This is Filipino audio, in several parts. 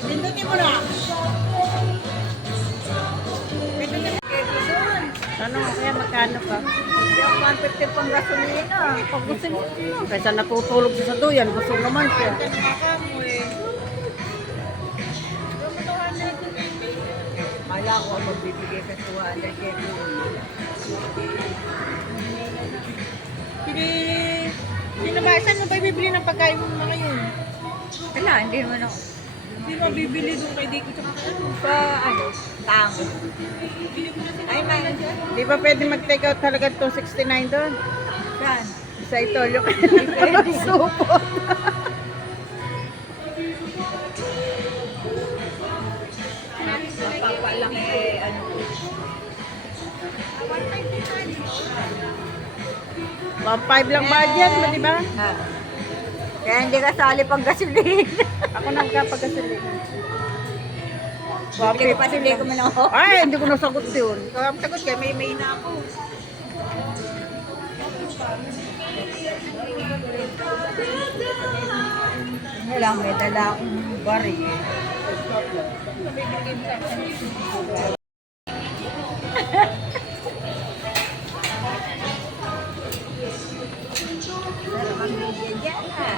Pindutin mo na. Ano, kaya magkano ka? Yung 150 pang gasolina. Pag gusto mo, kaysa natutulog sa duyan, gusto naman siya. Mala ko ang magbibigay sa 200 kaya Sino ba? Saan mo ba bibili ng pagkain mo mga yun? wala, hindi naman ako. Hindi mo bibili doon kay Diko tsaka kay ano? Sa ano, tango. Ay, may. Di ba pwede mag-take out talaga 269 doon? Saan? Sa Itolyo kayo supot. Mapapalaki, ano. 1.5 lang budget mo, di ba? Ha. Kaya hindi kasali pang gasolina. Ako nagkapagasolin. Bibili ko pa hindi ko man ako. Ay, hindi ko nasagot yun. Ikaw ang sagot kaya may na ako. Wala, may dala akong bari. Pero ang media dyan ha.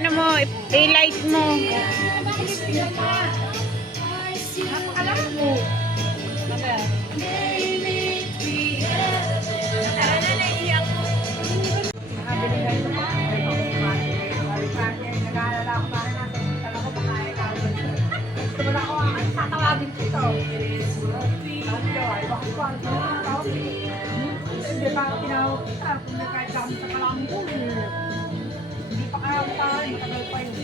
Ano mo, i-light mo. Hindi pa ako tinawag kita kung nagkahit kami sa Kalanggo. Hindi pa kaya tayo, matagal pa yun.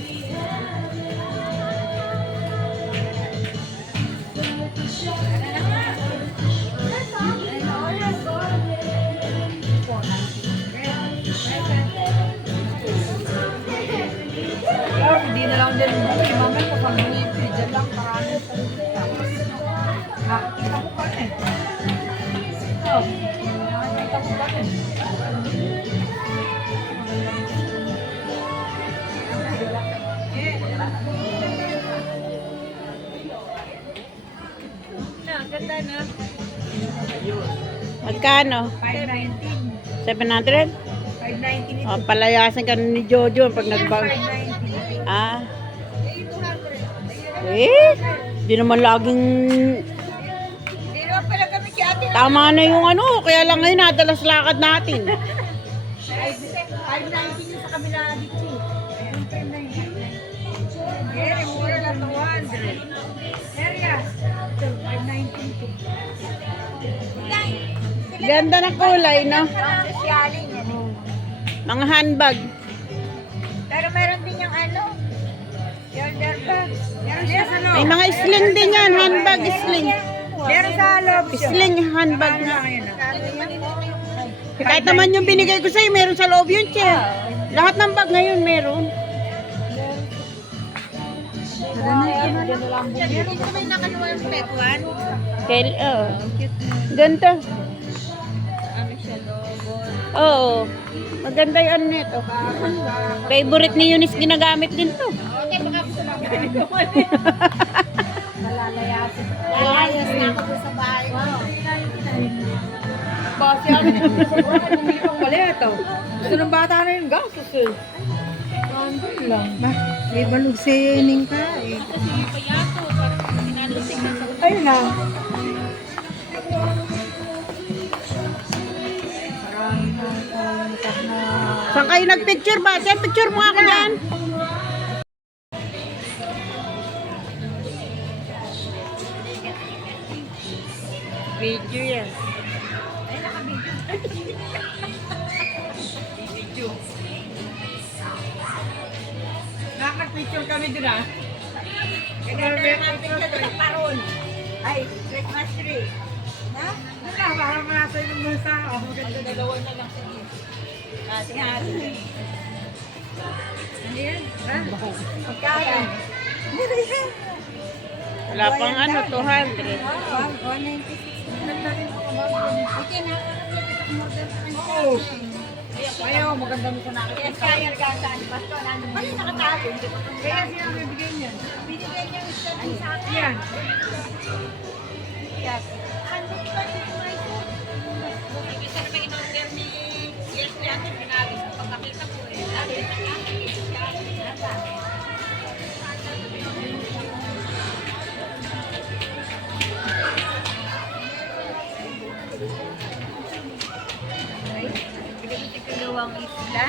Hindi na lang din buhay, mamay ko pang buhay, dyan lang maraming salita. Nakikita ko pa rin. Nakikita ko pa rin. Ganda na. Magkano? 519. 700? 519 ito. Oh, palayasin ka ni Jojo pag nagbang. 519. Ah. Di naman laging Hindi naman pala kami si ate. tama na yung ano, kaya lang ngayon nadalas lakad natin. 519 yung sa kabila dito. Ayan, 519. Gary, mura lang 200. Area. 519 to. Ganda ng kulay, no? Sosyaling yan. Mga handbag. Pero meron din yung ano, shoulder bag. Meron siya sa loob. May mga sling din yan, handbag, sling. Meron sa loob siya. Sling, handbag Ano na. lang yun ah. Kahit naman yung binigay ko sa'yo, meron sa loob yun, che. Lahat ng bag ngayon meron. Meron kami nakaluwa yung pet one. Ganito. Oo. Maganda yung ano nito. Favorite ni Eunice, ginagamit din to. Malalayasin. Lalayas na ako sa bahay ko. Basi ano yung sobrang bumili pang maleta. Gusto ng bata na yung gastos eh. Nandun lang. May balog si Ningka eh. Ayun na. Saan kayo nagpicture ba? Saan picture mo ako dyan? Video yan. Nakakapicture kami din ah. Ay, Christmas tree. Wala, baka nasa yung musa. Oh, maganda dalawa na lang. Hati-hati. Ano yan? Ha? Magkaya. Wala pang ano, 200. 196. Okay na. Oo. Ayaw, maganda mo sa nakakita. Yes, kaya saan basto. Nandun pa rin nakatago. Hindi ko itong Kaya sino bibigyan niya? binigyan niya yung sabi sa akin. Yan. Yes. Ano ba dito may isa na may in-order ni Yes, natin pinagis ko pagkakita ko eh. Ano yung Dalawang isla.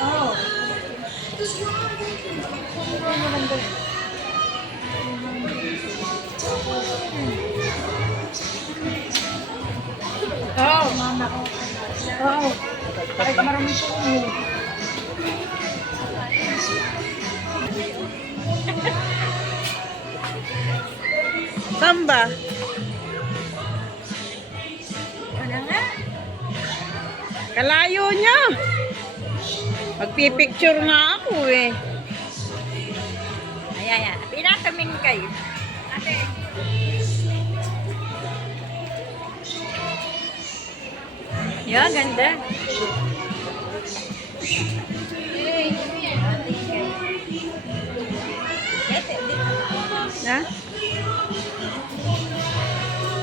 Oh. Oo. Oo. Kahit maraming po. Saan ba? Ano nga? Kalayo niya. Magpipicture nga ako eh. Ayan. Pinatamin kayo. Ate. Yan, ganda. Ha?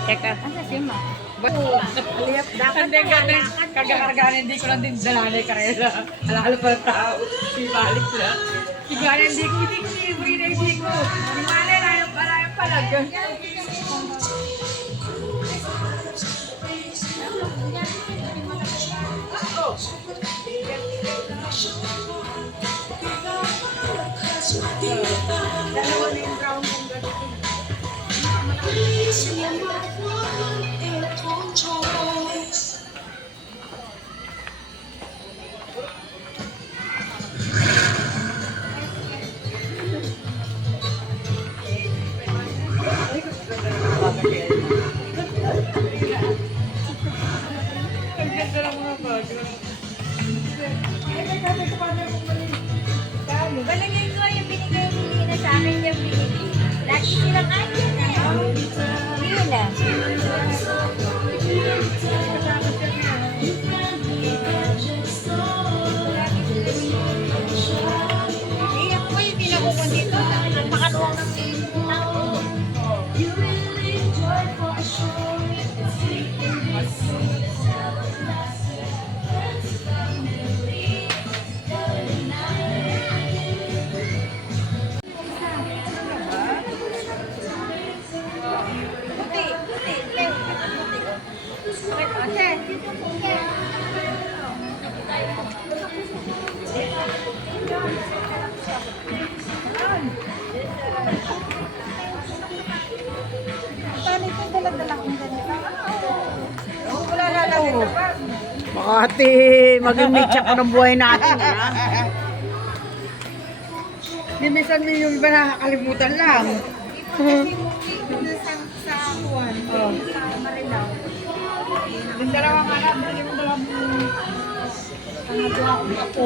Teka. Asa si Ma? Aliyap, dapat na kagakargaan, hindi ko lang din dalanay karela. Alala pa ng tao. Ibalik na. Sigara, hindi ko libre na hindi ko. Malay na yung palag. Dalawa na yung brown kong gano'n. Balagay ko yung binigay ni Nina sa akin yung binigay. Lagi silang andyan eh. Yun na. Iyak ko yung pinakukon dito. Napakaluwang ng Makati, mag-meet ako ng buhay natin. Ha? Di minsan may yung iba nakakalimutan lang. Sa Juan, sa Marilao. Yung dalawang anak, yung dalawang Ang nagawa ko ako,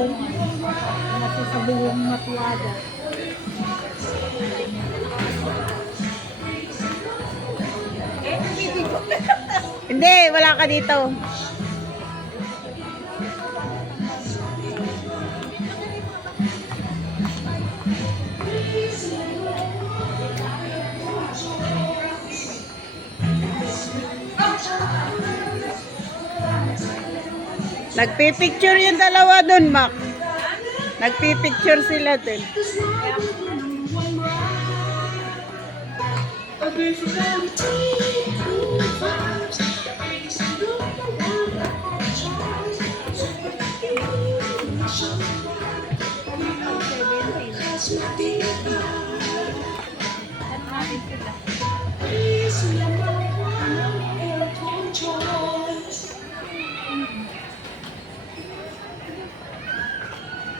nasa sa buwang matuwada. Hindi, wala ka dito. Nagpipicture yung dalawa dun, Mac. Nagpipicture sila dun.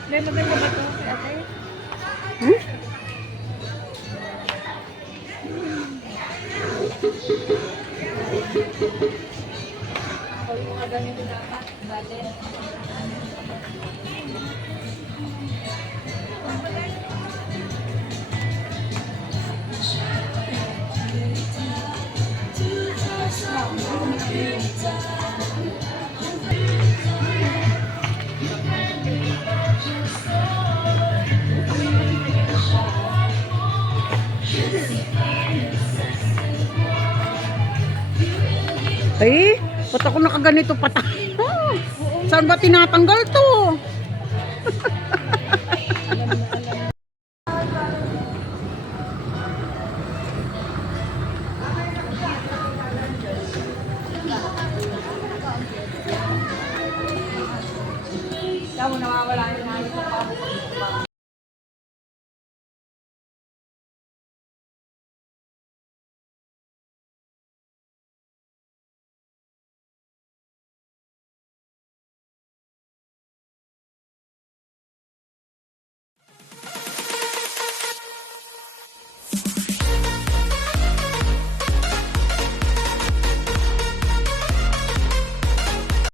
May maganda ba ito, ate? Hmm? O yung mga ganito dapat, dati. Ay, ba't ako nakaganito pa tayo? Saan ba tinatanggal to?